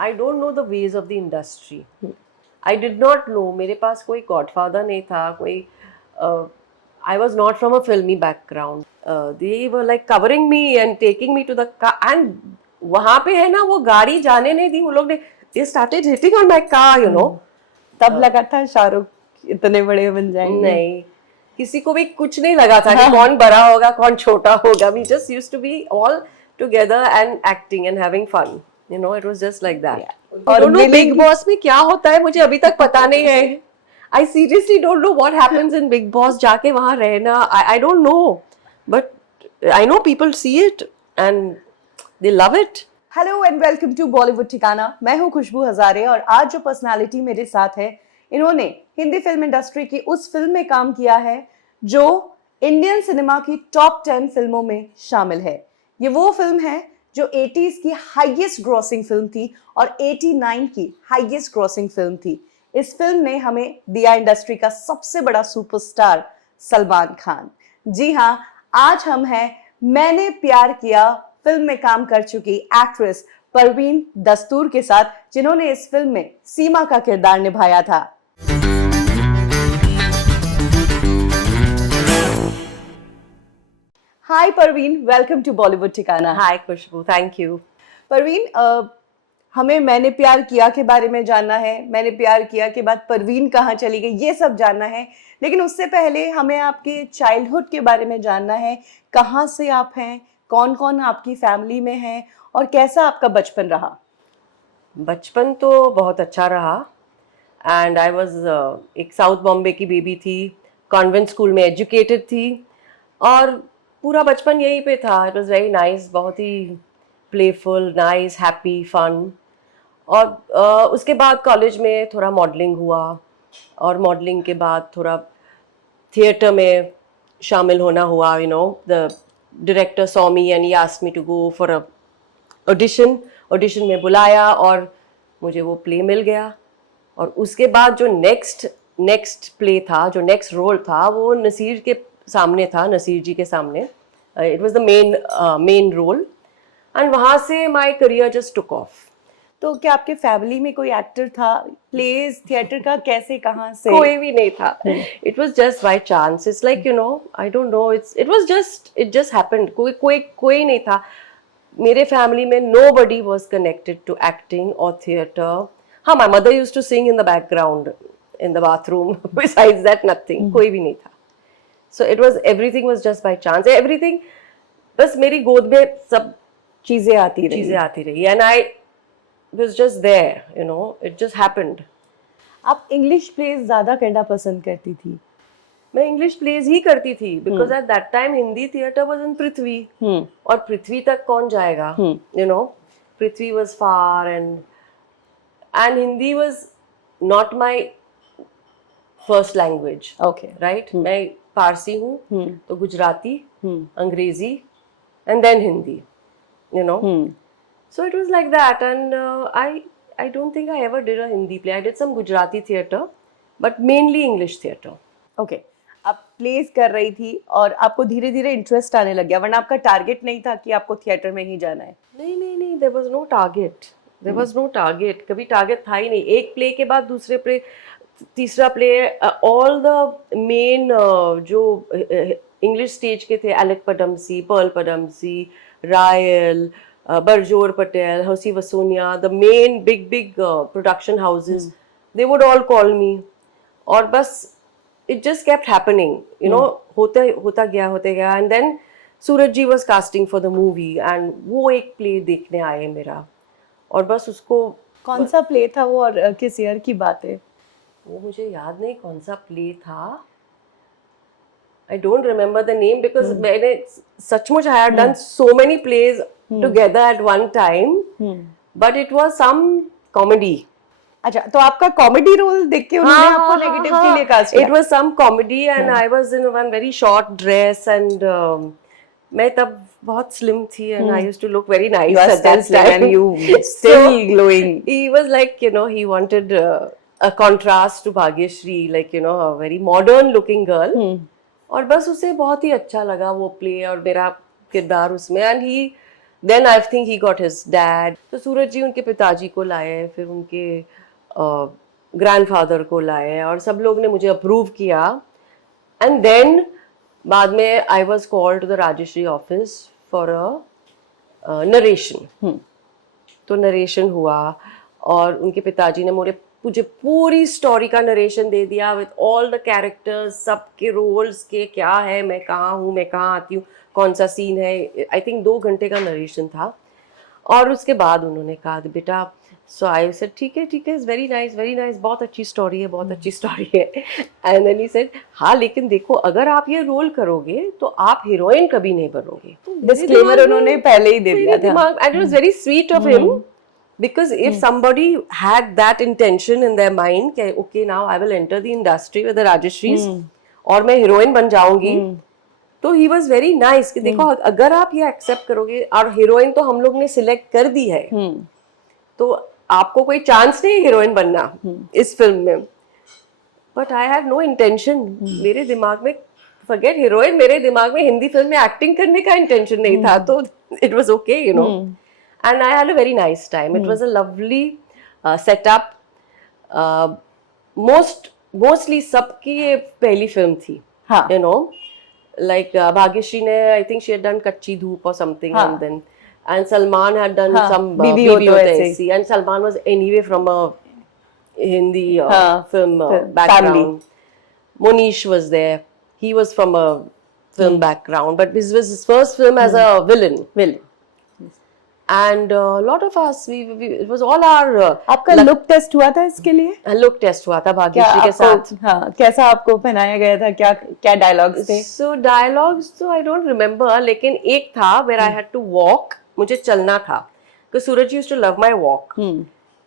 I don't know the ways of the industry. I did not know. मेरे पास कोई Godfather नहीं था, कोई I was not from a filmy background. They were like covering me and taking me to the car. And वहाँ पे है ना वो गाड़ी जाने नहीं दी वो लोग ने. They started hitting on my car, you know. तब लगा था शाहरुख इतने बड़े बन जाएंगे? नहीं, किसी को भी कुछ नहीं लगा था कि कौन बड़ा होगा कौन छोटा होगा. We just used to be all together and acting and having fun. You know, it was just like that. I don't know Big Boss में क्या होता है मुझे अभी तक पता नहीं है. I seriously don't know what happens in Big Boss. जाके वहाँ रहना, I don't know, but I know people see it and they love it. Hello and welcome to Bollywood Thikana. मैं हूँ खुशबू हजारे और आज जो पर्सनालिटी मेरे साथ है, इन्होंने हिंदी फिल्म इंडस्ट्री की उस फिल्म में काम किया है जो इंडियन सिनेमा की टॉप 10 फिल्मों में शामिल है. ये वो फिल्म है जो 80s की हाईएस्ट ग्रॉसिंग फिल्म थी और 89 की हाईएस्ट ग्रॉसिंग फिल्म थी. इस फिल्म ने हमें दिया इंडस्ट्री का सबसे बड़ा सुपरस्टार सलमान खान. जी हाँ, आज हम हैं मैंने प्यार किया फिल्म में काम कर चुकी एक्ट्रेस परवीन दस्तूर के साथ, जिन्होंने इस फिल्म में सीमा का किरदार निभाया था. हाय परवीन, वेलकम टू बॉलीवुड ठिकाना. हाय खुशबू, थैंक यू. परवीन, हमें मैंने प्यार किया के बारे में जानना है, मैंने प्यार किया के बाद परवीन कहाँ चली गई, ये सब जानना है. लेकिन उससे पहले हमें आपके चाइल्डहुड के बारे में जानना है. कहाँ से आप हैं, कौन कौन आपकी फैमिली में है और कैसा आपका बचपन रहा? बचपन तो बहुत अच्छा रहा. एंड आई वॉज एक साउथ बॉम्बे की बेबी थी, कॉन्वेंट स्कूल में एजुकेटेड थी और पूरा बचपन यहीं पे था. इट वॉज वेरी नाइस, बहुत ही प्लेफुल, नाइस, हैप्पी, फन. और उसके बाद कॉलेज में थोड़ा मॉडलिंग हुआ और मॉडलिंग के बाद थोड़ा थिएटर में शामिल होना हुआ. You know, the director saw me and he asked me to go for a audition में बुलाया और मुझे वो प्ले मिल गया. और उसके बाद जो नेक्स्ट प्ले था, जो नेक्स्ट रोल था, वो नसीर के सामने था, नसीर जी के सामने. It was the main role and वहाँ से my career just took off. तो क्या आपके फैमिली में कोई एक्टर था? प्लेस, थिएटर का कैसे, कहाँ से? कोई भी नहीं था. It was just by chance. It's like, you know, I don't know, it just happened. कोई नहीं था मेरे फैमिली में. Nobody was connected to acting और थिएटर. हाँ, my mother used to sing in the background in the bathroom. Besides that nothing. कोई भी नहीं था. So it was, everything was just by chance. Everything, बस मेरी गोद में सब चीजें आती रही and I was just there, you know, it just happened. आप इंग्लिश प्लेस ज्यादा करना पसंद करती थी? मैं इंग्लिश प्लेस ही करती थी because at that time Hindi theatre was in पृथ्वी. और पृथ्वी तक कौन जाएगा? You know, Prithvi was far and Hindi was not my first language. Okay. Right? मैं फारसी हूँ, तो गुजराती, अंग्रेजी and then Hindi, you know. So it was like that, and I don't think I ever did a Hindi play. I did some Gujarati theatre, but mainly English theatre. Okay. आप place कर रही थी और आपको धीरे धीरे इंटरेस्ट आने लग गया, वरना आपका टारगेट नहीं था कि आपको थिएटर में ही जाना है? नहीं, there was no target. There was no target. कभी टारगेट था ही नहीं. एक प्ले के बाद दूसरे प्ले, तीसरा प्ले, all the main जो इंग्लिश स्टेज के थे, एलेक पडमसी, पर्ल पडमसी, रायल, Barjor Patel, Hasi Vasonia, the main big production houses, they would all call me. और बस it just kept happening, you know, होता गया. And then Suraj ji was casting for the movie and वो एक play देखने आए मेरा और बस उसको. कौन सा प्ले था वो और किस ईयर की बात है? वो मुझे याद नहीं कौन सा प्ले था. I don't remember the name because मैंने सचमुच I had done so many plays together at one time, but it was some comedy. अच्छा, तो आपका कॉमेडी रोल देख के उन्होंने आपको नेगेटिव के लिए कास्ट किया? It was some comedy and I was in one very short dress and मैं तब बहुत slim थी and I used to look very nice at that time. And you still glowing. He was like, you know, he wanted a contrast to Bhagyashree, like, you know, a very modern looking girl. और बस उसे बहुत ही अच्छा लगा वो play और मेरा किरदार उसमें. And he then I think he got his dad. तो सूरज जी उनके पिताजी को लाए, फिर उनके ग्रैंडफादर को लाए, और सब लोग ने मुझे अप्रूव किया. एंड देन बाद में I was called to the Rajshri office for a narration. तो नरेशन हुआ, और उनके पिताजी ने मुझे पूरी स्टोरी का नरेशन दे दिया विद ऑल द कैरेक्टर्स, सबके रोल्स के क्या है, मैं कहाँ हूँ, मैं कहाँ आती हूँ, कौन सा सीन है. आई थिंक 2 घंटे का नरेशन था. और उसके बाद उन्होंने कहा बेटा, सो आई सेड ठीक है इट्स वेरी नाइस, बहुत अच्छी स्टोरी है, बहुत अच्छी स्टोरी है. एंड देन ही सेड हाँ लेकिन देखो अगर आप ये रोल करोगे तो आप हीरोइन कभी नहीं बनोगे. डिस्क्लेमर उन्होंने पहले ही दे दिया था. दिमाग, and it was very sweet of him, because if somebody had that intention in their mind कि okay now I will enter the industry with the Rajashris और मैं हीरोइन बन जाऊंगी, तो ही वॉज वेरी नाइस कि देखो अगर आप ये एक्सेप्ट करोगे, और हीरोइन तो हम लोग ने सिलेक्ट कर दी है, तो आपको कोई चांस नहीं हीरोइन बनना इस फिल्म में. But I have no intention. मेरे दिमाग में फॉरगेट हीरोइन, मेरे दिमाग में हिंदी फिल्म में एक्टिंग करने का इंटेंशन नहीं था. तो it was okay you know. And I had a very nice time. It was a lovely setup. Mostly सबकी ये पहली फिल्म थी, you know. Like Bhagyashree ne, I think she had done Kachchi Dhoop or something, and Salman had done some Bibi Bibi Ho Ho To Aisi, and Salman was anyway from a Hindi film family. background. Monish was there, he was from a film background, but this was his first film as a villain. And a lot of us, it was all our आपका look test हुआ था इसके लिए? Look test हुआ था भाग्यश्री के साथ. हाँ, कैसा आपको पहनाया गया था, क्या क्या डायलॉग्स थे? सो डायलॉग्स तो आई डोंट रिमेम्बर, लेकिन एक था where I had to walk, मुझे चलना था, because Suraj used to love my walk.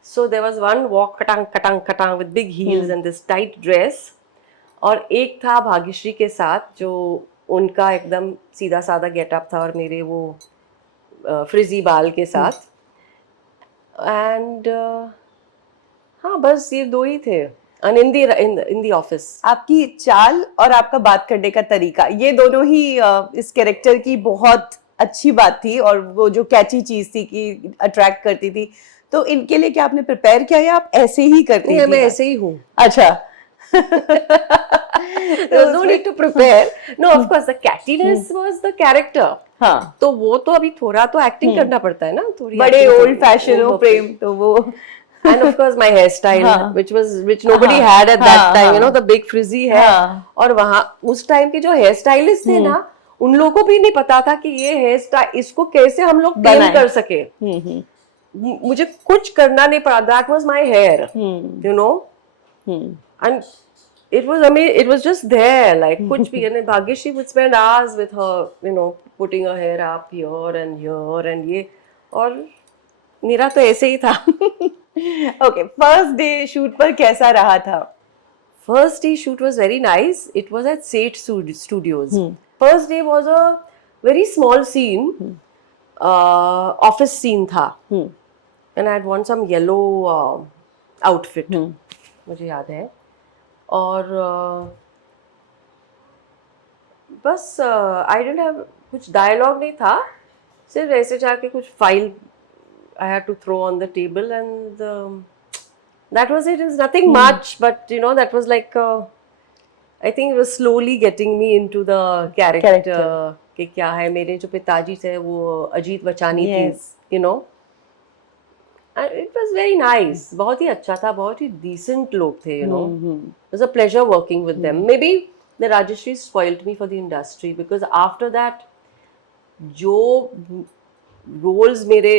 So there was one walk कटांग कटांग कटांग with big heels and this tight dress, और एक था भाग्यश्री के साथ जो उनका एकदम सीधा साधा गेटअप था, और मेरे वो फ्रिजी बाल के साथ. एंड हाँ बस ये दो ही थे. And in the office. आपकी चाल और आपका बात करने का तरीका, ये दोनों ही इस कैरेक्टर की बहुत अच्छी बात थी, और वो जो कैची चीज थी कि अट्रैक्ट करती थी. तो इनके लिए क्या आपने प्रिपेयर किया या आप ऐसे ही करती थी? मैं ऐसे ही हूँ. अच्छा. There was no need to prepare. No, of course the cattiness was the character. हाँ. तो वो तो अभी थोड़ा तो एक्टिंग करना पड़ता है ना, थोड़ी बड़े ओल्ड फैशन हो प्रेम, तो वो. And of course my hairstyle, which nobody had at that time, you know, the big frizzy hair. और वहाँ उस टाइम के जो हेयर स्टाइलिस्ट थे ना, उन लोगों को भी नहीं पता था कि ये हेयर स्टाइल, इसको कैसे हम लोग टेम कर सके. मुझे कुछ करना नहीं पड़ा. That was my hair, you know, and it was just there, like कुछ भी. And Bhagyashree would spend hours with her, you know, putting her hair up here and ये, और मेरा तो ऐसे ही था. Okay, first day shoot पर कैसा रहा था? First day shoot was very nice. It was at Seth Studios. First day was a very small scene, office scene था, and I had worn some yellow outfit, मुझे याद है. और बस I didn't have कुछ dialogue नहीं था, सिर्फ ऐसे जाके कुछ file I had to throw on the table, and that was it. It was nothing much, but you know, that was like I think it was slowly getting me into the character. कि क्या है, मेरे जो पिताजी थे वो अजीत बचानी थी, you know, and it was very nice. बहुत ही अच्छा था, बहुत ही decent लोग थे, you know. It was a pleasure working with them. Maybe the Rajashri spoiled me for the industry, because after that जो roles मेरे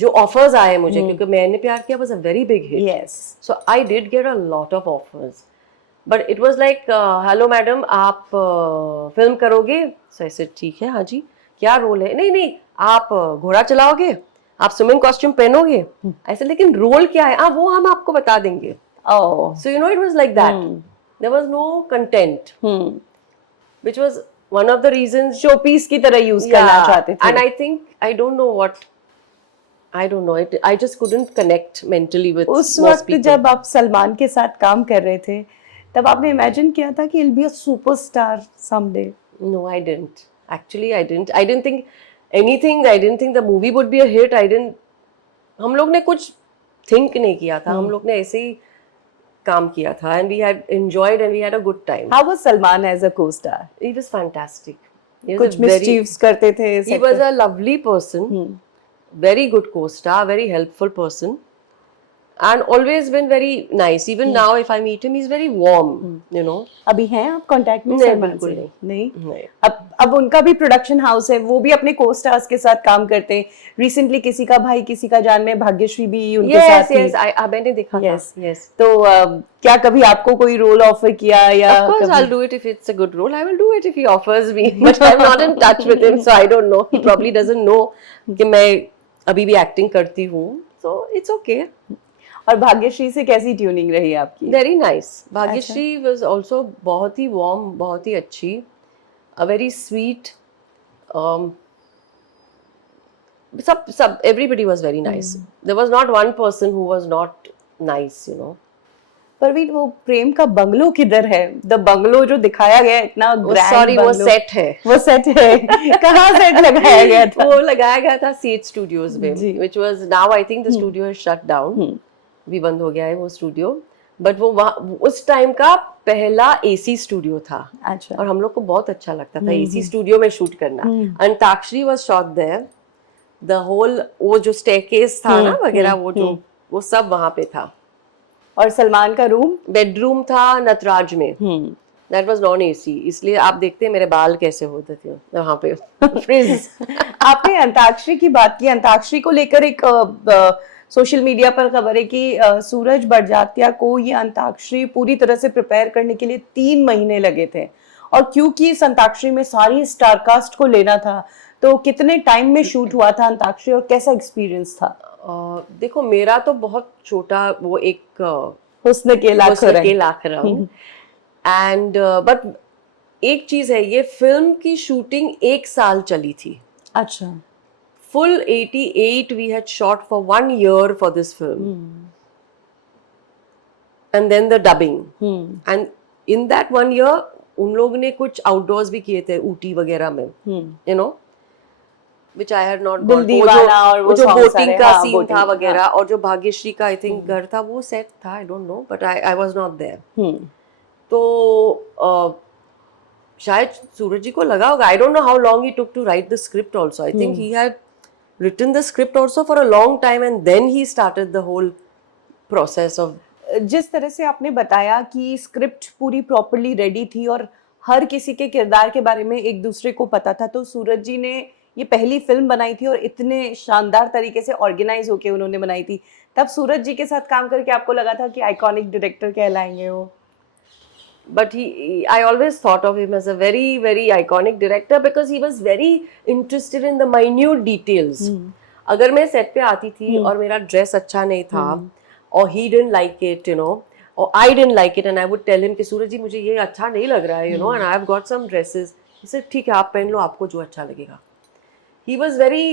जो ऑफर्स आए मुझे, क्योंकि मैंने प्यार किया was a very big hit. Yes. So I did get a lot of offers, but it was like hello madam, आप फिल्म करोगे? So I said ठीक है, हाँ जी, क्या रोल है? नहीं आप घोड़ा चलाओगे, आप स्विमिंग कॉस्ट्यूम पहनोगे. I said लेकिन रोल क्या है? वो हम आपको बता देंगे. Oh. So you know, it was like that. There was no content, which was one of the reasons showpiece की तरह यूज करना चाहते थे. And I think I don't know, I just couldn't connect mentally with उस most वक्त people. जब आप सलमान के साथ काम कर रहे थे, तब आपने इमेजिन किया था कि he'll be a superstar someday? No, I didn't. Actually, I didn't think anything. I didn't think the movie would be a hit. हम लोग ने कुछ think नहीं किया था, हम लोग ने ऐसे ही काम किया था, and we had enjoyed and we had a good time. How was Salman as a co-star? He was fantastic. He was कुछ a very, mischiefs करते थे he was a lovely person, very good co-star, very helpful person, and always been very nice. Even now if I meet him, he's very warm, you know. अभी हैं आप contact में नहीं, सलमान बिल्कुल से? नहीं। नहीं। अब उनका भी प्रोडक्शन हाउस है, वो भी अपने को स्टार्स के साथ काम करते हैं। रिसेंटली किसी का भाई किसी का जान में भाग्यश्री भी उनके साथ थी। Yes, मैंने देखा था। Yes. तो क्या कभी आपको कोई रोल ऑफर किया या? Of course, I'll do it if it's a good role. I will do it if he offers me. But I'm not in touch with him, so I don't know. He probably doesn't know कि मैं अभी भी acting करती हूँ, so it's okay. और भाग्यश्री से कैसी tuning रही आपकी? Very nice. Bhagyashree was also बहुत ही warm, बहुत ही अच्छी, a very sweet. सब everybody was very nice. There was not one person who was not nice, you know. Parveen, वो प्रेम का बंगलो किधर है? द बंगलो जो दिखाया गया है, इतना ग्रैंड Sorry, वो सेट है। वो सेट है। कहाँ सेट लगाया गया था? वो लगाया गया था सीट स्टूडियोज में, जी। which was now I think the studio is shut down. भी बंद हो गया है वो स्टूडियो, बट वो वहाँ उस टाइम का पहला एसी स्टूडियो था। अच्छा। और हम लोग को बहुत अच्छा लगता था एसी स्टूडियो में शूट करना। Antakshari was shot there, the whole वो जो स्टेयरकेस था ना वगैरह, वो सब वहाँ पे था। और सलमान का रूम? बेडरूम था नटराज में, दैट वाज नॉन एसी, इसलिए आप देखते हैं मेरे बाल कैसे होते थे वहाँ पे फ्रिज। आपने अंताक्षरी की बात की, अंताक्षरी को लेकर एक सोशल मीडिया पर खबर है कि सूरज बड़जात्या को ये अंताक्षरी पूरी तरह से प्रिपेयर करने के लिए 3 महीने लगे थे, और क्योंकि इस अंताक्षरी में सारी स्टारकास्ट को लेना था, तो कितने टाइम में शूट हुआ था अंताक्षरी और कैसा एक्सपीरियंस था? देखो, मेरा तो बहुत छोटा वो एक हुस्न के लाख राउंड, एंड बट एक चीज है, ये फिल्म की शूटिंग 1 साल चली थी। अच्छा। Full 88 we had shot for 1 year for this film. And then the dubbing. And in that 1 year, उन लोग ने कुछ outdoors भी किए थे ऊटी वगैरह में, you know, which I had not gone. वो जो बोटिंग का सीन था वगैरह, और जो भाग्यश्री का I think घर था, वो सेट था, I don't know, but I was not there. तो शायद सूरज जी को लगा होगा, I don't know how long he took to write the script also. I think he had written the script also for a long time and then he started the whole process of. जिस तरह से आपने बताया कि script पूरी properly ready थी और हर किसी के किरदार के बारे में एक दूसरे को पता था, तो सूरज जी ने ये पहली फिल्म बनाई थी और इतने शानदार तरीके से ऑर्गेनाइज होके उन्होंने बनाई थी, तब सूरज जी के साथ काम करके आपको लगा था कि आइकॉनिक डायरेक्टर कहलाएंगे वो? But I always thought of him as a very, very iconic director because he was very interested in the minute details. अगर मैं सेट पे आती थी और मेरा ड्रेस अच्छा नहीं था, और he didn't like it, you know, or I didn't like it, and I would tell him कि सूरज जी मुझे ये अच्छा नहीं लग रहा है, you know, and I have got some dresses. He said ठीक है, आप पहन लो, आपको जो अच्छा लगेगा. He was very,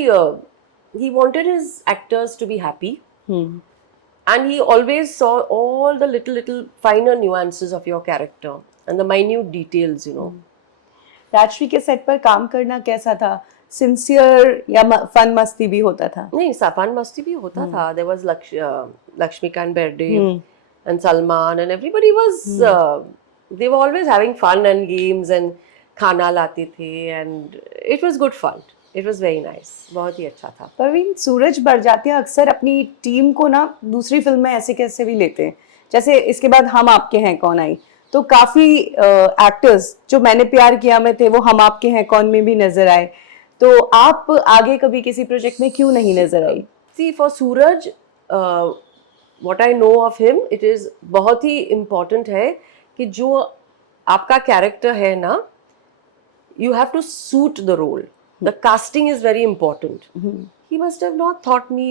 he wanted his actors to be happy. And he always saw all the little finer nuances of your character and the minute details, you know. Rajshree के set पर काम करना कैसा था? सिंसियर या फन मस्ती भी होता था? नहीं, फन मस्ती भी होता था. There was Lakshmikant Berde and Salman and everybody was, they were always having fun and games and खाना लाते थे and it was good fun. It was very nice. बहुत ही अच्छा था. परवीन, सूरज बड़जात्या अक्सर अपनी टीम को ना दूसरी फिल्म में ऐसे कैसे भी लेते हैं, जैसे इसके बाद हम आपके हैं कौन आई, तो काफी एक्टर्स जो मैंने प्यार किया में थे वो हम आपके हैं कौन में भी नजर आए, तो आप आगे कभी किसी प्रोजेक्ट में क्यों नहीं नजर आई? See, for Suraj, what I know of him, it is बहुत ही important है कि जो आपका कैरेक्टर है ना, you have to suit the role. The casting is very important. He must have not thought me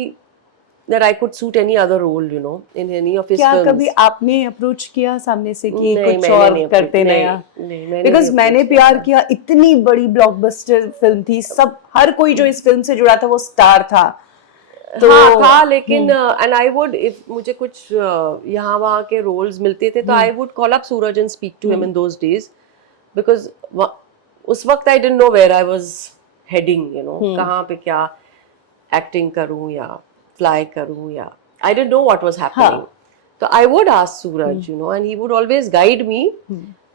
that I could suit any other role, you know, in any of his क्या films. कभी आपने approach किया सामने से कि नहीं, कुछ मैंने और नहीं करते नया? बिकॉज मैंने प्यार किया इतनी बड़ी ब्लॉकबस्टर फिल्म थी, सब हर कोई जो इस फिल्म से जुड़ा था वो स्टार था, तो हाँ था, लेकिन एंड आई वुड, इफ मुझे कुछ यहाँ वहाँ के रोल्स मिलते थे तो I would call up Suraj and speak to him in those days, because उस वक्त I didn't know where I was heading, you know, कहाँ पे क्या एक्टिंग करूँ या फ्लाई करूँ, या I didn't know what was happening. तो I would ask Suraj, you know, and he would always guide me.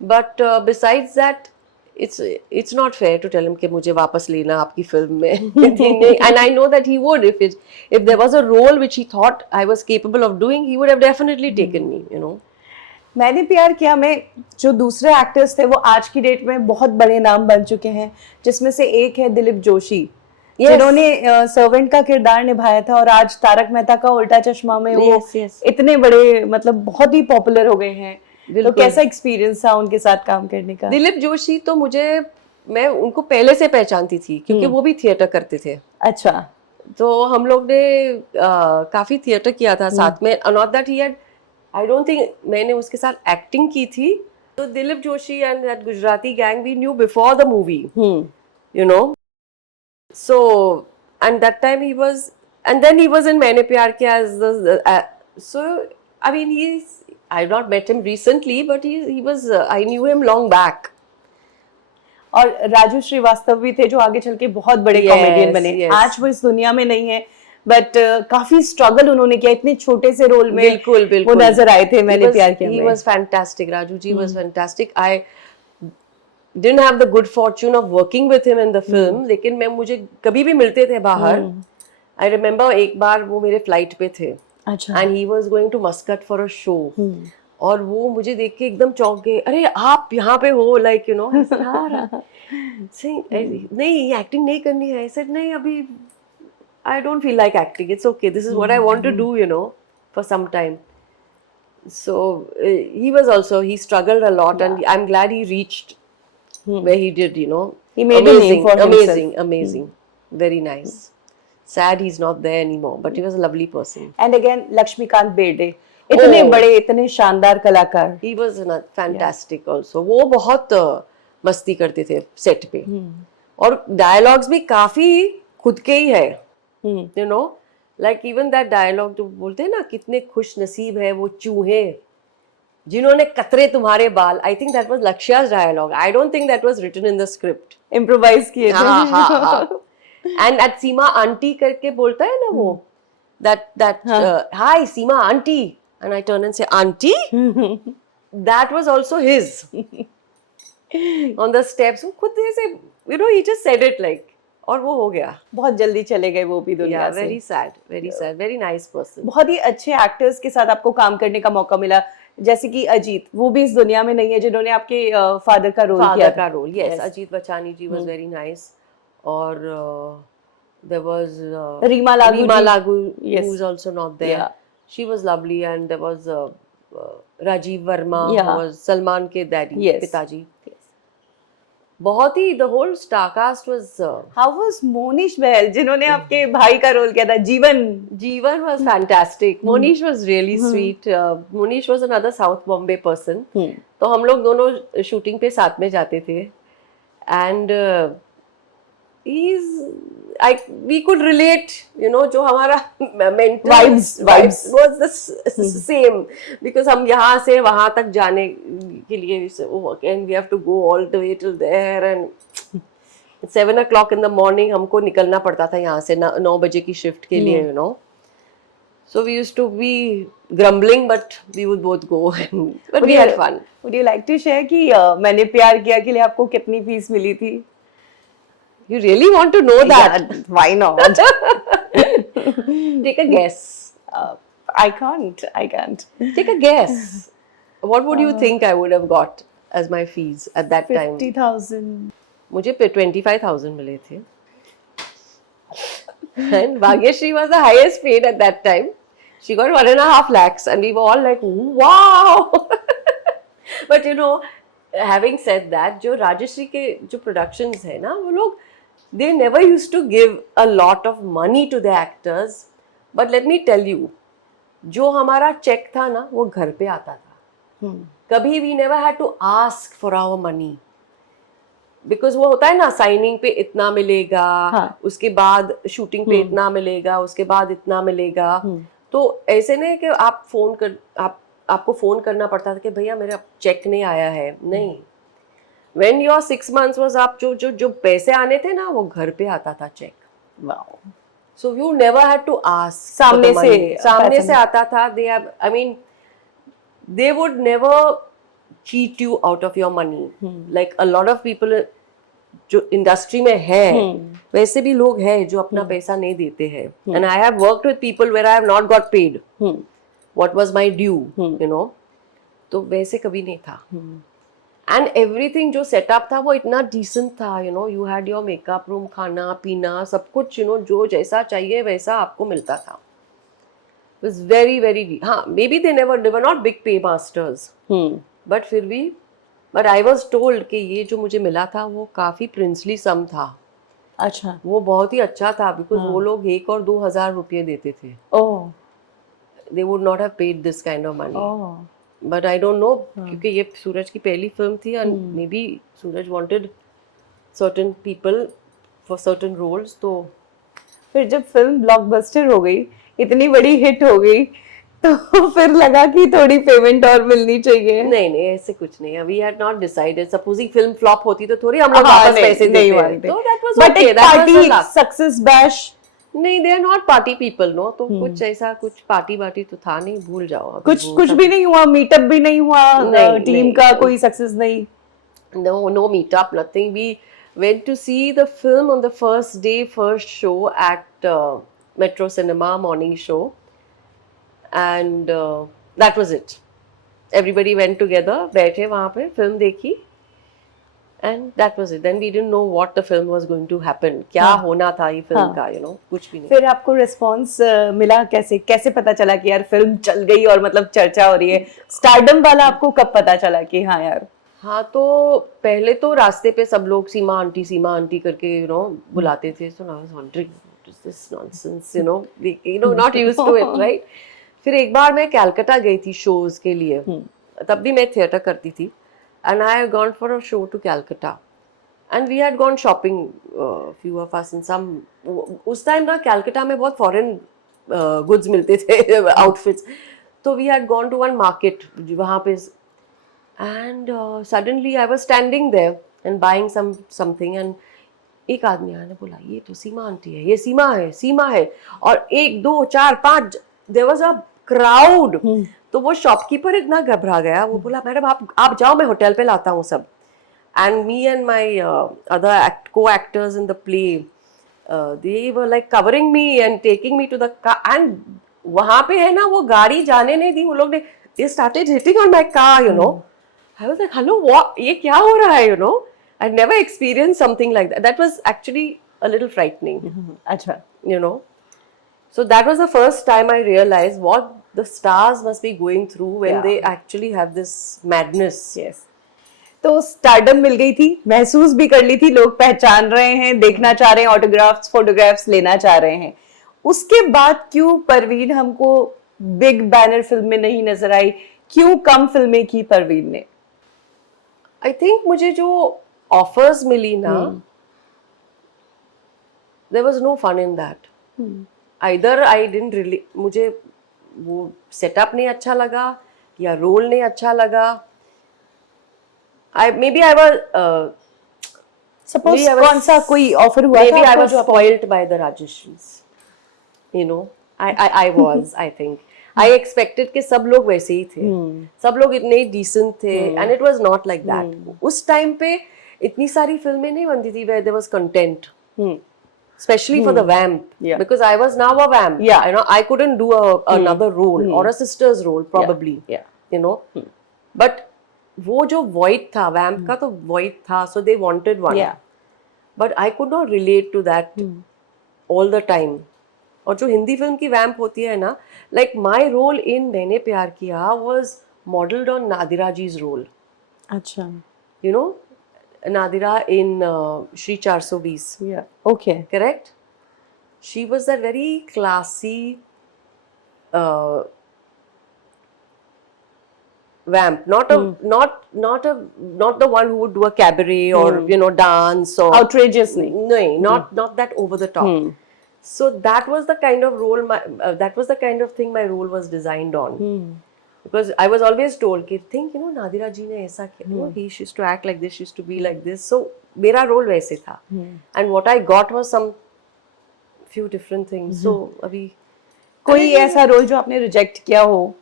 But besides that it's not fair to tell him कि मुझे वापस लेना आपकी फिल्म में. And I know that he would, if there was a role which he thought I was capable of doing, he would have definitely taken me, you know. मैंने प्यार किया में जो दूसरे एक्टर्स थे वो आज की डेट में बहुत बड़े नाम बन चुके हैं, जिसमें से एक है दिलीप जोशी, जिन्होंने सर्वेंट का किरदार निभाया था और आज तारक मेहता का उल्टा चश्मा में वो इतने बड़े, मतलब बहुत ही पॉपुलर हो गए हैं. तो कैसा एक्सपीरियंस था उनके साथ काम करने का? दिलीप जोशी तो मैं उनको पहले से पहचानती थी क्योंकि वो भी थिएटर करते थे. अच्छा. तो हम लोग ने काफी थिएटर किया था साथ में. Not that he had, I don't think मैंने उसके साथ एक्टिंग की थी. तो Dilip Joshi and that Gujarati gang we knew before the movie, you know. So, and that time he was, and then he was in Maine Pyar Kiya as the, so, I mean, I've not met him recently, but he was, I knew him long back. और राजू श्रीवास्तव भी थे जो आगे चल के बहुत बड़े comedian बने. आज वो इस दुनिया में नहीं है, बट काफी स्ट्रगल उन्होंने किया इतने छोटे से रोल में. बिल्कुल बिल्कुल वो नजर आए थे मैंने प्यार किया में. He was fantastic. Raju ji was fantastic. I didn't have the good fortune of working with him in the film, लेकिन मुझे कभी भी मिलते थे बाहर. I remember एक बार वो मेरे फ्लाइट पे थे. अच्छा. And he was going to Muscat for a show. और वो मुझे देख के एकदम चौंक गए. अरे आप यहाँ पे हो, like you know. नहीं एक्टिंग नहीं करनी है. I said नहीं अभी I don't feel like acting. It's okay. This is what I want to do, you know, for some time. So he struggled a lot, and I'm glad he reached where he did, you know. He made a name for himself. Amazing. Very nice. Sad he's not there anymore, but he was a lovely person. And again, Lakshmikant Berde. इतने बड़े, इतने शानदार कलाकार. He was fantastic also. वो बहुत मस्ती करते थे सेट पे. और डायलॉग्स भी काफी खुद के ही है. You know, like even that dialogue जो बोलते हैं ना, कितने खुश नसीब है वो चूहे जिन्होंने कतरे तुम्हारे बाल. I think that was Lakshya's dialogue. I don't think that was written in the script. Improvise किए थे. हाँ. And at Seema auntie करके बोलता है ना वो, that hi Seema auntie, and I turn and say auntie. That was also his. On the steps, खुद से, you know, he just said it like. और वो हो गया. बहुत जल्दी चले गए वो भी दुनिया से. Very sad, very nice person. बहुत ही अच्छे एक्टर्स के साथ आपको काम करने का मौका मिला, जैसे कि अजीत, वो भी इस दुनिया में नहीं है, जिन्होंने आपके फादर का रोल किया. Yes, Ajit Bachchani ji was very nice. और there was Reema Lagoo, yes, who's also not there. Yeah. She was lovely, and there was Rajiv Verma, who was Salman ke daddy, पिताजी. बहुत ही the whole star cast was. How was Monish Bahl, जिन्होंने आपके भाई का role किया था, जीवन was fantastic. Monish was really sweet. Monish was another South Bombay person. तो हम लोग दोनों शूटिंग पे साथ में जाते थे, and we could relate, you know, जो हमारा mental vibes was the same, because हम यहाँ से वहाँ तक जाने के लिए, and we have to go all the way till there, and 7 o'clock in the morning हमको निकलना पड़ता था यहाँ से 9 बजे की शिफ्ट के लिए, you know. So we used to be grumbling, but we would both go, but we had fun. Would you like to share कि मैंने प्यार किया के लिए आपको कितनी फीस मिली थी? You really want to know that? Yeah, why not? Take a guess. I can't. Take a guess. What would you think I would have got as my fees at that time? 50,000. मुझे 25,000 मिले थे. And Bhagyashree was the highest paid at that time. She got 1.5 lakhs, and we were all like, wow. But you know, having said that, जो राजश्री के जो productions है ना, वो लोग, they never used to give a lot of money to the actors. But let me tell you, जो हमारा check था ना, वो घर पे आता था. कभी we never had to ask for our money. Because वो होता है ना, साइनिंग पे इतना मिलेगा, उसके बाद शूटिंग पे इतना मिलेगा, उसके बाद इतना मिलेगा. तो ऐसे नहीं कि आपको फोन करना पड़ता था कि भैया मेरा चेक नहीं आया है. नहीं, when your 6 months was up, जो पैसे आने थे ना वो घर पे आता था cheque. Wow. So you never had to ask. सामने for the money. से सामने पैसे से आता था. They have, I mean, they would never cheat you out of your money. Like a lot of people जो इंडस्ट्री में है वैसे भी लोग हैं जो अपना पैसा नहीं देते हैं. And I have worked with people where I have not got paid. What was my due, you know. तो वैसे कभी नहीं था. एंड एवरीथिंग जो सेटअप था वो इतना डिसेंट था, you know. You had your makeup room, खाना पीना सब कुछ, यू नो, जो जैसा चाहिए वैसा आपको मिलता था. इट वाज वेरी वेरी, हाँ, may be they were not big पे मास्टर्स, बट फिर भी, बट आई वाज टोल्ड कि ये जो मुझे मिला था वो काफी प्रिंसली सम था. अच्छा. वो बहुत ही अच्छा था बिकॉज वो लोग 1 और 2 हज़ार रुपये देते थे. Oh. They would not have paid this kind of money. Oh. But I don't know, क्योंकि ये सूरज की पहली फिल्म थी and maybe Suraj wanted certain people for certain roles. तो फिर जब फिल्म ब्लॉकबस्टर हो गई, इतनी बड़ी हिट हो गई, तो फिर लगा कि थोड़ी पेमेंट और मिलनी चाहिए. नहीं ऐसे कुछ नहीं. We had not decided. Supposing film flop होती तो थोड़ी हम लोग वापस पैसे नहीं देते. मांगते. तो दैट वाज बट ओके. एक that party was success bash. नहीं, they are not party people, no. तो कुछ ऐसा कुछ पार्टी वार्टी तो था नहीं, भूल जाओ. अभी कुछ वो कुछ सब- भी नहीं हुआ, मीटअप भी नहीं हुआ, नहीं, टीम नहीं, का नहीं. कोई सक्सेस नहीं. No meetup, nothing. We went to see the film on the first day, first show at Metro Cinema morning show, and that was it. Everybody went together, बैठे वहाँ पे film देखी, and that was it. Then we didn't know what the film was going to happen. क्या होना था ये film का, you know, कुछ भी नहीं. फिर आपको रिस्पांस मिला कैसे? कैसे पता चला कि यार फिल्म चल गई और मतलब चर्चा हो रही है? स्टारडम वाला आपको कब पता चला कि हाँ यार? हाँ, तो पहले तो रास्ते पे सब लोग सीमा आंटी करके, you know, बुलाते थे. So I was wondering, what is this nonsense, you know, not used to it, right? फिर एक बार मैं कलकत्ता गई थी शोज के लिए. तब भी मैं थिएटर करती थी. And I had gone for a show to Calcutta, and we had gone shopping, few of us, in some. उस टाइम ना कलकत्ता में बहुत foreign goods मिलते थे, outfits. तो we had gone to one market वहाँ पे, and suddenly I was standing there and buying something, and एक आदमी आया ने बोला ये तो सीमा आंटी है, ये सीमा है. और 1 2 4 5 there was a crowd. तो वो शॉपकीपर इतना घबरा गया. वो बोला मैडम आप जाओ, मैं होटल पे लाता हूँ सब. And me and my other co-actors in the play, they were like covering me and taking me to the car. And वहाँ पे है ना वो गाड़ी जाने नहीं दी वो लोग ने. They started hitting on my car, you know. I was like, hello, what? ये क्या हो रहा है, you know? I'd never experienced something like that. That was actually a little frightening. अच्छा. You know. So that was the first time I realized what the stars must be going through when they actually have this madness. Yes. तो stardom मिल गई थी, महसूस भी कर ली थी, लोग पहचान रहे हैं, देखना चाह रहे हैं, ऑटोग्राफ्स फोटोग्राफ्स लेना चाह रहे हैं. उसके बाद क्यों परवीन हमको बिग बैनर फिल्म में नहीं नजर आई? क्यों कम फिल्में की परवीन ने? I think मुझे जो offers मिली ना, there was no fun in that. Either I didn't really, मुझे वो सेटअप नहीं अच्छा लगा या रोल नहीं अच्छा लगा. maybe I was suppose maybe I was- कौन सा कोई ऑफर हुआ maybe था I आपको was जो spoiled by the Rajeshris. You know, I was, I think. I expected कि सब लोग वैसे ही थे. सब लोग इतने decent थे, and it was not like that. उस टाइम पे इतनी सारी फिल्में नहीं बनती थी where there was content. Especially for the vamp, Yeah. because I was now a vamp. Yeah. You know, I couldn't do another role or a sister's role probably. Yeah. You know, but वो जो void था vamp का तो void था, so they wanted one. Yeah. But I could not relate to that all the time. और जो Hindi film की वैम्प होती है ना, like my role in मैंने प्यार किया was modeled on Nadira ji's role. अच्छा. You know, Nadira in Shri 420. Yeah. Okay. Correct? She was that very classy vamp, not the one who would do a cabaret or you know dance or Outrageous नहीं. no, not that over the top. So that was the kind of role that was the kind of thing my role was designed on. because I was always told कि think Nadira जी ने ऐसा किया, he used to act like this, she used to be like this, so मेरा role वैसे था, and what I got was some few different things. So अभी कोई ऐसा रोल जो आपने रिजेक्ट किया हो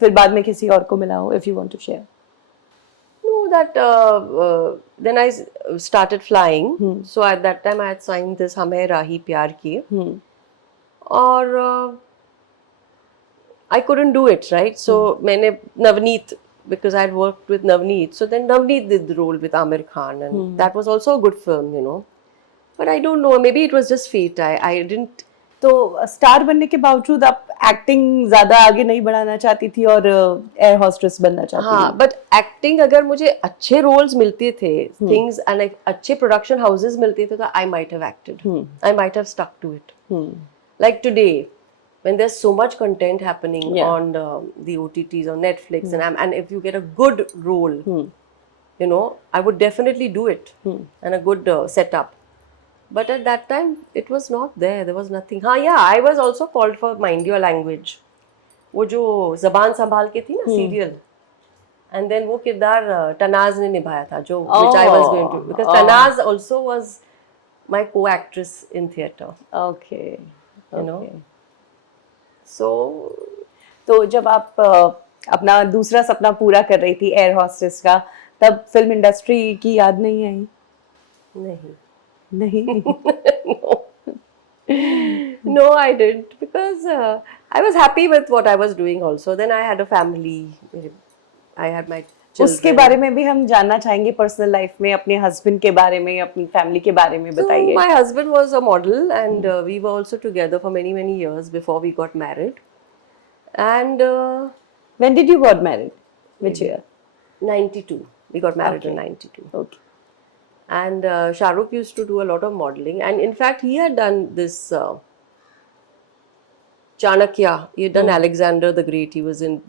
फिर बाद में किसी और को मिला हो, if you want to share? No, that then I started flying. So at that time I had signed this हमें राही प्यार की, और I couldn't do it, right? So मैंने Navneet, because I had worked with Navneet, so then Navneet did the role with Amir Khan, and that was also a good film. But I don't know, maybe it was just fate. I didn't. तो star बनने के बावजूद आप acting ज्यादा आगे नहीं बढ़ाना चाहती थी और एयर होस्टेस बनना चाहती थी? हाँ, बट एक्टिंग अगर मुझे अच्छे रोल्स मिलते थे, थिंग्स एंड अच्छे प्रोडक्शन हाउसेस मिलते थे, तो I might have acted, I might have stuck to it. Like today, when there's so much content happening on the OTTs, on Netflix, and if you get a good role, I would definitely do it, and a good setup. But at that time, it was not there. There was nothing. हाँ, yeah, I was also called for Mind Your Language. वो जो ज़बान संभाल के थी ना serial, and then वो किरदार तनाज ने निभाया था, जो which I was going to, because Tanaz also was my co-actress in theatre. Okay. So तो जब आप अपना दूसरा सपना पूरा कर रही थी एयर होस्टेस का, तब फिल्म इंडस्ट्री की याद नहीं आई? नहीं. No, I didn't, because I was happy with what I was doing also. Then I had a family. I had my children. उसके बारे में भी हम जानना चाहेंगे, पर्सनल लाइफ में अपने हस्बैंड के बारे में, अपनी फैमिली के बारे में बताइए. So my husband was a model, and we were also together for many, many years before we got married. And when did you got married? Which year? 92. We got married in 92. Okay. And Shah Rukh used to do a lot of modeling, and in fact he had done this Chanakya. He had done Alexander the Great. He was in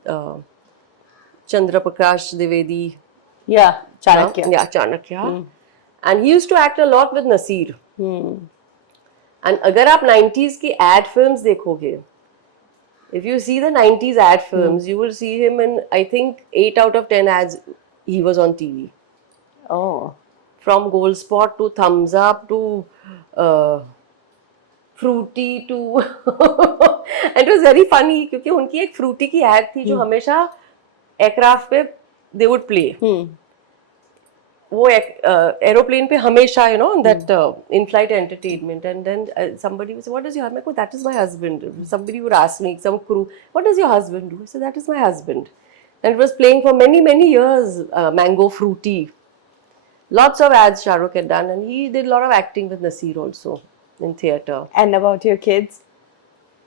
Chandra Prakash Dwivedi. Yeah, Chanakya. Yeah, Chanakya. And he used to act a lot with Nasir. And अगर आप 90s की ad films देखोगे, if you see the 90s ad films, you will see him in, I think, 8 out of 10 ads he was on TV. Oh. From Gold Spot to Thumbs Up to Fruity to it was very funny, क्योंकि उनकी एक Fruity की ad थी जो हमेशा aircraft पे they would play. वो aeroplane पे हमेशा, that in-flight entertainment, and then somebody would say, what does your husband? That is my husband. Somebody would ask me, some crew, what does your husband do? I said, that is my husband. And it was playing for many, many years, Mango Fruity. Lots of ads Shah Rukh had done, and he did a lot of acting with Nasir also in theatre. And about your kids?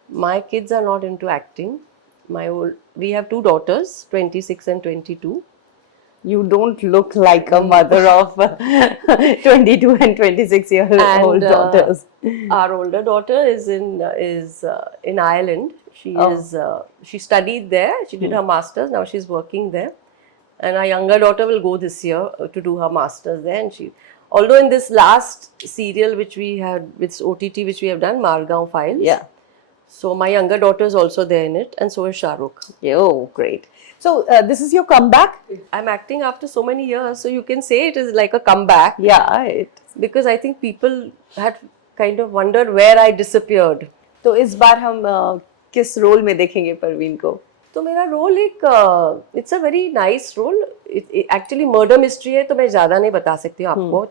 My kids are not into acting. We have 2 daughters, 26 and 22. You don't look like a mother of 22 and 26-year-old daughters. Our older daughter is in Ireland. She studied there. She did her masters. Now she's working there. And our younger daughter will go this year to do her masters there. And although in this last serial which we had with OTT, which we have done, Margaon Files. Yeah. So my younger daughter is also there in it, and so is Shah Rukh. Oh, great. So this is your comeback? I'm acting after so many years, so you can say it is like a comeback. Yeah, because I think people had kind of wondered where I disappeared. तो इस बार हम किस role में देखेंगे परवीन को? तो मेरा role it's a very nice role. It actually murder mystery है, तो मैं ज़्यादा नहीं बता सकती हूँ आपको.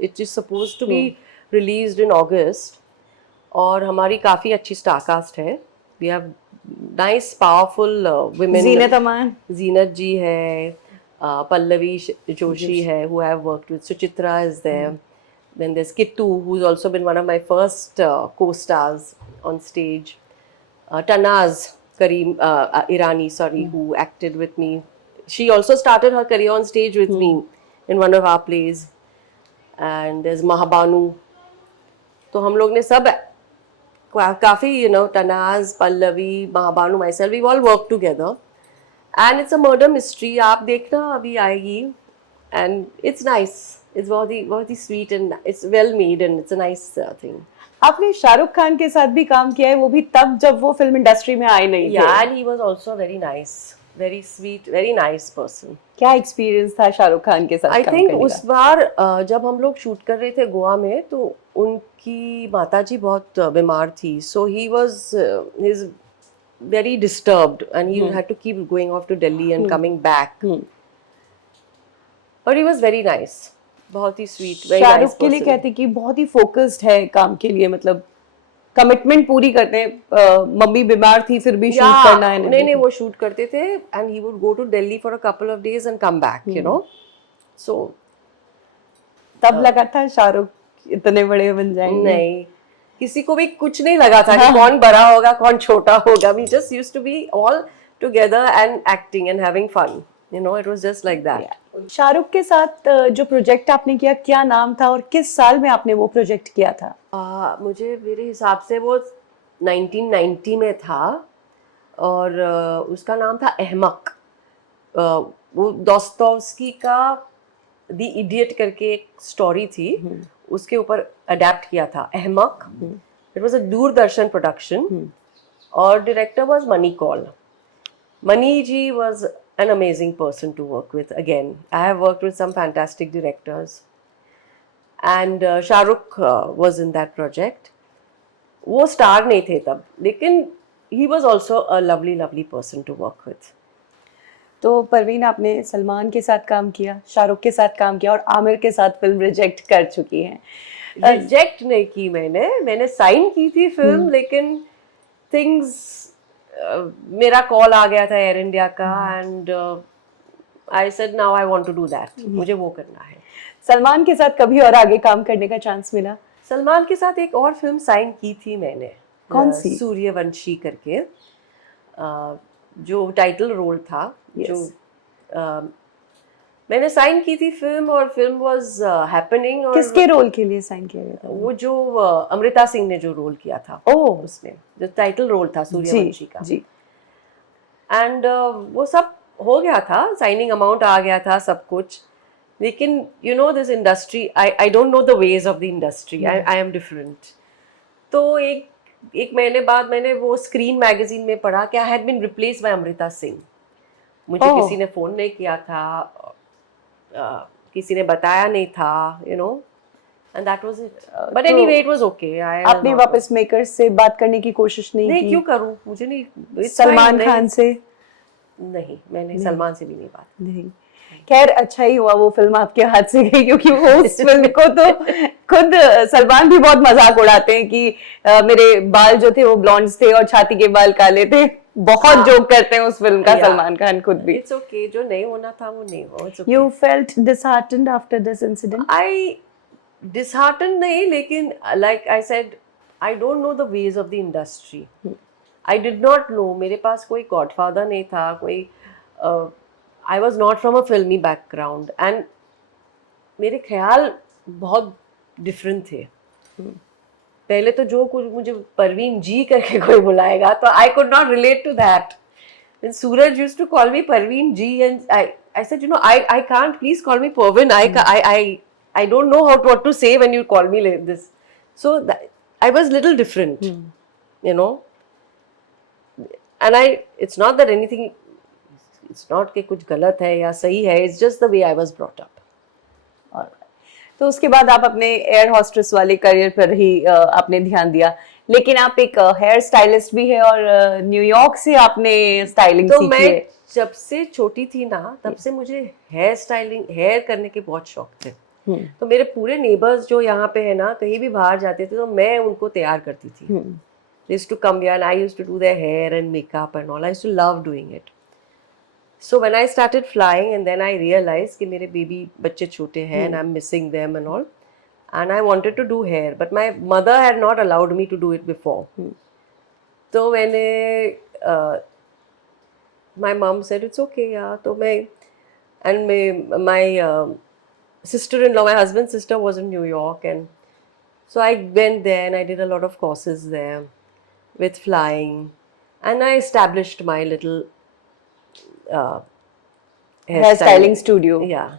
It is supposed to be released in August. और हमारी काफ़ी अच्छी स्टार कास्ट है. We have nice powerful women. Zeenat Aman. जीनत जी है, Pallavi Joshi है, who I have worked with. Suchitra is there. Then there's Kittu, who's also been one of my first co-stars on stage. Tanaz Karim Irani, who acted with me. She also started her career on stage with me in one of our plays. And there's Mahabanu. तो हम लोग ने सब काफ़ी, Tanaz, Pallavi, Mahabanu, myself, we've all worked together. And it's a murder mystery. आप देखना अभी आएगी. And it's nice. It's very sweet, and it's well made, and it's a nice thing. आपने शाहरुख खान के साथ भी काम किया है, वो भी तब जब वो फिल्म इंडस्ट्री में आए नहीं थे. Yeah, and he was also very nice. very sweet, very nice person. क्या एक्सपीरियंस था शाहरुख खान के साथ आई काम थिंक करने उस का? बार जब हम लोग शूट कर रहे थे गोवा में, तो उनकी माताजी बहुत बीमार थी, so he was his very disturbed and he had to keep going off to Delhi and coming back. But he was very nice, बहुत ही sweet, very nice शाहरुख के लिए person. कहते हैं कि बहुत ही फोकस्ड है काम के लिए, मतलब कमिटमेंट पूरी करते हैं। मम्मी बीमार थी फिर भी शूट करना है। नहीं वो शूट करते थे and he would go to Delhi for a couple of days and come back, you know. So तब लगा था शाहरुख इतने बड़े बन जाएंगे? नहीं, किसी को भी कुछ नहीं लगा था कि कौन बड़ा होगा कौन छोटा होगा. We just used to be all together and acting and having fun, you know. It was just like that. Shahrukh के साथ जो प्रोजेक्ट आपने किया, क्या नाम था और किस साल में आपने वो प्रोजेक्ट किया था? मुझे मेरे हिसाब से वो 1990 में था और उसका नाम था अहमक. वो दोस्तोव्स्की का द इडियट करके एक स्टोरी थी, उसके ऊपर अडेप्ट किया था Ahmaq. It was a Doordarshan production और director was Mani Kaul. Mani ji was an amazing person to work with. Again, I have worked with some fantastic directors, and Shah Rukh was in that project. वो star नहीं थे तब, लेकिन he was also a lovely person to work with. तो परवीन, आपने सलमान के साथ काम किया, शाहरुख के साथ काम किया और आमिर के साथ फिल्म रिजेक्ट कर चुकी हैं। रिजेक्ट नहीं की मैंने साइन की थी फिल्म, लेकिन थिंग्स मेरा कॉल आ गया था एयर इंडिया का and I said now I want to do that. मुझे वो करना है. सलमान के साथ कभी और आगे काम करने का चांस मिला? सलमान के साथ एक और फिल्म साइन की थी मैंने. कौन सी? सूर्यवंशी करके, जो टाइटल रोल था. Yes. जो मैंने साइन की थी फिल्म, और फिल्म वाज हैपनिंग. और किसके रोल के लिए साइन किया गया था? वो जो अमृता सिंह ने जो रोल किया था, ओह, उसमें जो टाइटल रोल था सूर्यवंशी का. जी. एंड वो सब हो गया था, साइनिंग अमाउंट आ गया था, सब कुछ. लेकिन you know this industry, I don't know the ways of the industry. I am different. तो एक महीने बाद मैंने वो स्क्रीन मैगजीन में पढ़ा कि I had been replace by Amrita Singh. मुझे किसी ने फोन नहीं किया था, किसी ने बताया नहीं था, you know. And that was it. But anyway it was okay. आपने वापस मेकर्स से बात करने की कोशिश नहीं की? क्यों करूं, मुझे नहीं. सलमान खान से? नहीं, मैंने सलमान से भी नहीं बात. नहीं. खैर, अच्छा ही हुआ वो फिल्म आपके हाथ से गई, क्योंकि वो उस फिल्म को तो खुद सलमान भी बहुत मजाक उड़ाते हैं कि मेरे बाल जो थे वो ब्लॉन्ड्स थे और छाती के बाल काले थे. बहुत जोक करते हैं उस फिल्म का सलमान खान खुद भी. इट्स ओके, जो नहीं होना था वो नहीं हुआ. It's okay. You felt disheartened after this incident? I disheartened नहीं, लेकिन like I said, I don't know the ways of the industry. I did not know. मेरे पास कोई गॉडफादर नहीं था, कोई I was not from a फिल्मी background, and मेरे ख्याल बहुत डिफरेंट थे. पहले तो जो कुछ मुझे परवीन जी करके कोई बुलाएगा तो I could not relate to that. Then Suraj used to call me Parveen Ji, and I said, you know, I can't. Please call me Parveen. I don't know what to say when you call me like this. So I was little different, you know. And it's not that anything. It's not कि कुछ गलत है या सही है. It's just the way I was brought up. तो उसके बाद आप अपने एयर हॉस्टेस वाले करियर पर ही आपने ध्यान दिया, लेकिन आप एक हेयर स्टाइलिस्ट भी है और न्यूयॉर्क से आपने स्टाइलिंग तो सीखी है. मैं जब से छोटी थी ना, तब से मुझे हेयर करने के बहुत शौक थे. तो मेरे पूरे नेबर्स जो यहाँ पे है ना, कहीं भी बाहर जाते थे तो मैं उनको तैयार करती थी. They used to come here and I used to do their hair and makeup and all. I used to love doing it. So when I started flying, and then I realized कि मेरे baby बच्चे छोटे हैं and I'm missing them and all, and I wanted to do hair, but my mother had not allowed me to do it before. तो मैंने my mom said it's okay, yeah. तो मैं and my sister-in-law, my husband's sister was in New York, and so I went there and I did a lot of courses there with flying, and I established my little hairstyling studio. Yeah.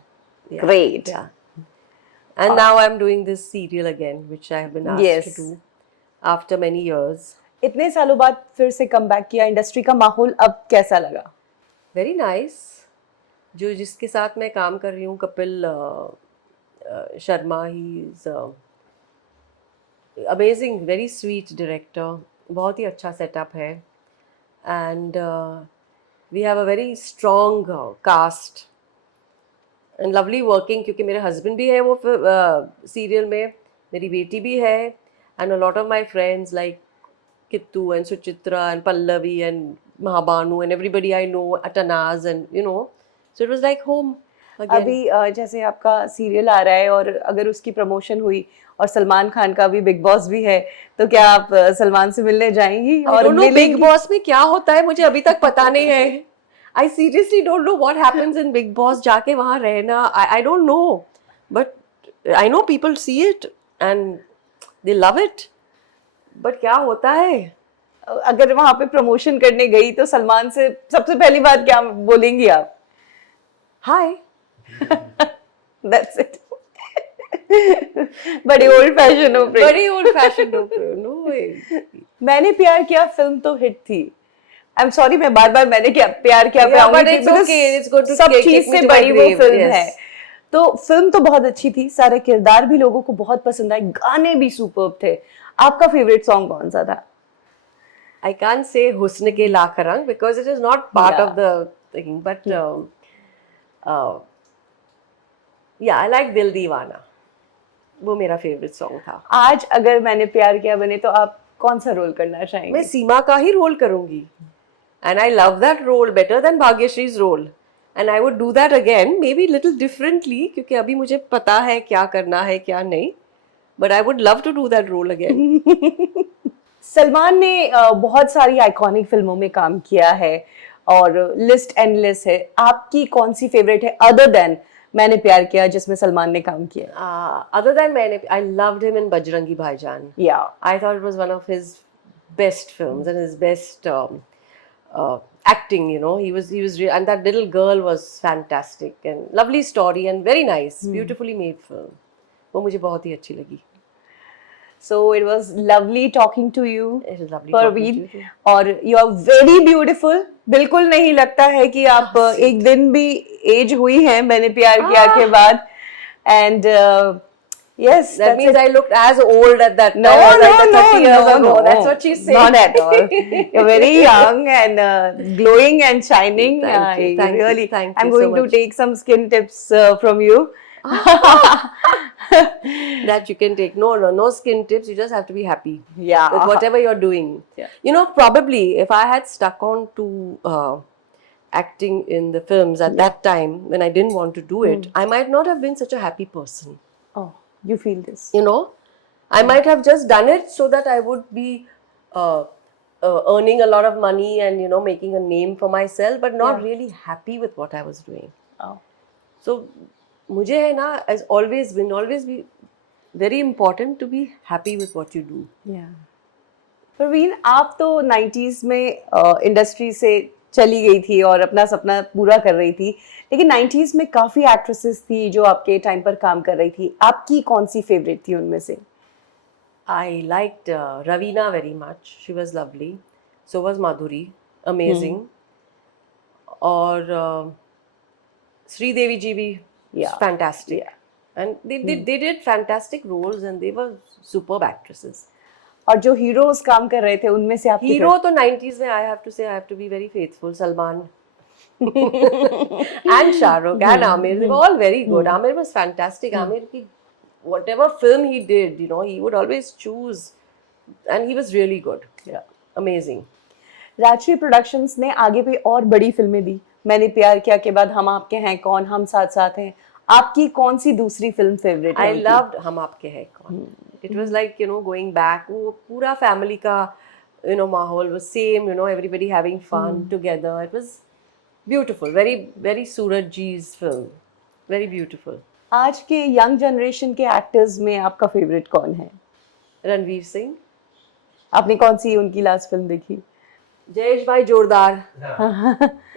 Great. Yeah. And now I'm doing this serial again, which I have been asked to do after many years. इतने सालों बाद फिर से comeback किया, industry का माहौल अब कैसा लगा? Very nice. जो जिसके साथ मैं काम कर रही हूँ, Kapil Sharma, he is amazing, very sweet director, बहुत ही अच्छा सेटअप है। And we have a very strong cast and lovely working, क्योंकि मेरे हस्बैंड भी है वो सीरियल में, मेरी बेटी भी है, and a lot of my friends like Kittu and Suchitra and Pallavi and Mahabanu and everybody I know at Anaz, and you know, so it was like home again. अभी जैसे आपका सीरियल आ रहा है और अगर उसकी प्रमोशन हुई और सलमान खान का भी बिग बॉस भी है, तो क्या आप सलमान से मिलने जाएंगी I और don't know Big मिलेंगी? Boss में क्या होता है, मुझे अभी तक पता नहीं है। I seriously don't know what happens in Big Boss, जाके वहाँ रहना, I don't know, but I know people see it and they love it, but क्या होता है? अगर वहां पे प्रमोशन करने गई तो सलमान से सबसे पहली बात क्या बोलेंगी आप? Hi. That's it. बड़ी ओल्ड फैशन हो गई। बड़ी old fashioned हो गई, no way. मैंने प्यार किया फिल्म तो हिट थी। आई एम सॉरी, मैं बार बार मैंने क्या प्यार किया पे Yeah, आऊंगी but it's because okay, it's going to सब take चीज me से to my बड़ी वो grave, फिल्म yes. है। तो फिल्म तो बहुत अच्छी थी, सारे किरदार भी लोगों को बहुत पसंद आए, गाने भी सुपर्ब थे। आपका फेवरेट सॉन्ग कौन सा था? I can't say Husn ke Lakh Rang because it is not part Yeah. of the thing, but uh, yeah, I like Dil Deewana. वो मेरा फेवरेट सॉन्ग था। आज अगर मैंने प्यार किया बने तो आप कौन सा रोल करना मैं चाहेंगे? सीमा का ही रोल करूंगी, and I love that role better than Bhagyashree's role, and I would do that again, maybe little differently, क्योंकि अभी मुझे पता है क्या करना है क्या नहीं, but I would love to do that role again. Salman ने बहुत सारी आइकॉनिक फिल्मों में काम किया है और लिस्ट एंडलेस है। आपकी कौन सी फेवरेट है अदर देन मैंने प्यार किया जिसमें सलमान ने काम किया? Other than मैंने, I loved him in Bajrangi Bhaijaan. या I thought it was one of his best films and his best acting. You know, he was and that little girl was fantastic and lovely story and very nice, beautifully made film. वो मुझे बहुत ही अच्छी लगी. So it was lovely talking to you It was lovely talking to Parveen, you too. और you are very beautiful. बिल्कुल नहीं लगता है कि आप एक दिन भी एज हुई हैं मैंने प्यार किया के बाद। And yes, That that's means it. I looked as old at that time No, as no, like the no, 30 years no, ago. no. That's what she's saying. Not at all. You're very young and glowing and shining. Thank you, thank you, Really, thank I'm you so going to much. take some skin tips from you. That you can take. No skin tips. You just have to be happy Yeah. with whatever you're doing. Yeah. You know, probably if I had stuck on to acting in the films at that time when I didn't want to do it, I might not have been such a happy person. Oh, you feel this? You know, I might have just done it so that I would be earning a lot of money and, you know, making a name for myself, but not Yeah. really happy with what I was doing. Oh. So मुझे है ना, has always be very important to be happy with what you do. Yeah. Parveen, आप तो 90s में industry से चली गई थी और अपना सपना पूरा कर रही थी, लेकिन 90s में काफी एक्ट्रेसेस थी जो आपके टाइम पर काम कर रही थी। आपकी कौन सी फेवरेट थी उनमें से? I liked Ravina very much. She was lovely. So was Madhuri, amazing. और Sridevi ji bhi, Yeah. fantastic. Yeah. And they did fantastic roles and they were superb actresses. और जो हीरोज काम कर रहे थे उनमें से आपकी Hero तो 90s में, I have to say, I have to be very faithful. Salman and Shah Rukh and Amir, they were all very good. Amir was fantastic. Amir ki whatever film he did, you know, he would always choose, and he was really good. Yeah, amazing. Rajshri productions ने आगे भी और बड़ी फिल्में दी। मैंने प्यार किया के बाद हम आपके हैं कौन, हम साथ साथ हैं। आपकी कौन सी दूसरी फिल्म फेवरेट है I उनकी? loved हम आपके हैं कौन. It was like, you know, going back, वो पूरा family का, you know, माहौल was same, you know, everybody having fun together. It was beautiful, very very Suraj ji's film, very beautiful. आज के यंग जनरेशन के एक्टर्स में आपका favourite कौन है? रणवीर सिंह, आपने कौन सी उनकी लास्ट फिल्म देखी? Jayesh Bhai Jordar,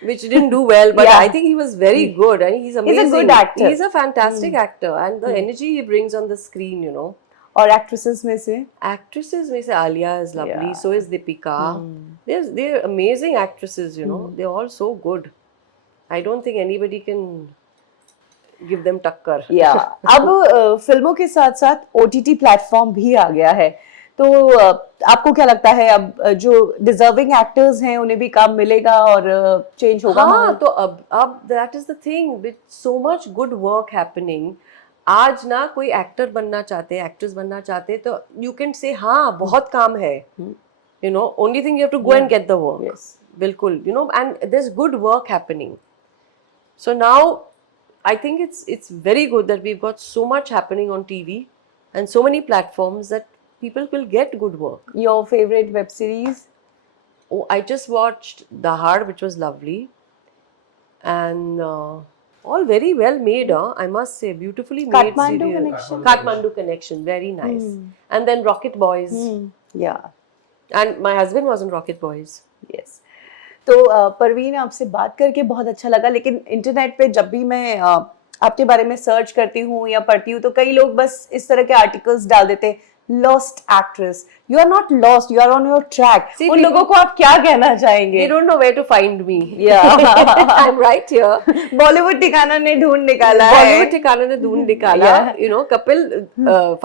which didn't do well, but Yeah. I think he was very good and he's amazing. good actor. He's a fantastic actor and the energy he brings on the screen, you know. और actresses में से? Actresses में से Alia is lovely, Yeah. so is Deepika. They're amazing actresses, you know. They're all so good. I don't think anybody can give them टक्कर. या अब फिल्मों के साथ साथ OTT प्लेटफॉर्म भी आ गया है, तो आपको क्या लगता है अब जो डिजर्विंग एक्टर्स हैं उन्हें भी काम मिलेगा और चेंज होगा हाँ, माहौल? तो अब that is the thing with so much good work happening. आज ना कोई एक्टर बनना चाहते, एक्ट्रेस बनना चाहते, तो यू कैन से हाँ बहुत काम है, you know, only thing you have to go and get the work. Yes. बिल्कुल, you know, and there is good work happening. So now I think it's very good that we've got so much happening on TV and so many platforms that people will get good work. Your favorite web series? Oh, I just watched Dahad, which was lovely, and all very well made. I must say, beautifully made Kathmandu serial. Connection. Kathmandu Connection, very nice. And then Rocket Boys, Yeah. and my husband was in Rocket Boys. Yes. तो परवीन, आपसे बात करके बहुत अच्छा लगा, लेकिन internet पे जब भी मैं आपके बारे में सर्च करती हूँ या पढ़ती हूँ तो कई लोग बस इस तरह के आर्टिकल्स डाल देते हैं, lost actress. You are not lost, you are on your track. See, उन लोगों को आप क्या कहना चाहेंगे? They don't know where to find me. Yeah. I'm right here. Bollywood ठिकाना ने ढूंढ निकाला है. बॉलीवुड ठिकाना ने ढूंढ निकाला. Yeah. You know, Kapil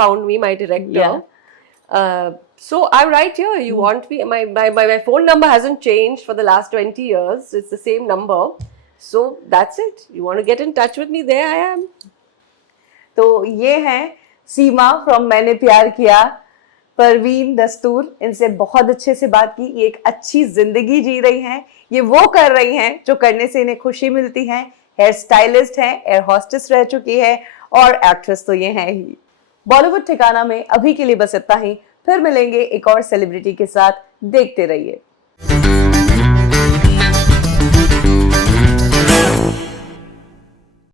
found me, my director. Yeah. So I'm right here. You want me? My phone number hasn't changed for the last 20 years. It's the same number. So that's it. You want to get in touch with me? There I am. तो ये हैं सीमा from मैंने प्यार किया, परवीन दस्तूर. इनसे बहुत अच्छे से बात की. ये एक अच्छी जिंदगी जी रही हैं, ये वो कर रही हैं जो करने से इन्हें खुशी मिलती है. हेयर स्टाइलिस्ट हैं, एयर हॉस्टेस रह चुकी है और एक्ट्रेस तो ये है ही. बॉलीवुड ठिकाना में अभी के लिए बस इतना ही. फिर मिलेंगे एक और सेलिब्रिटी के साथ. देखते रहिए.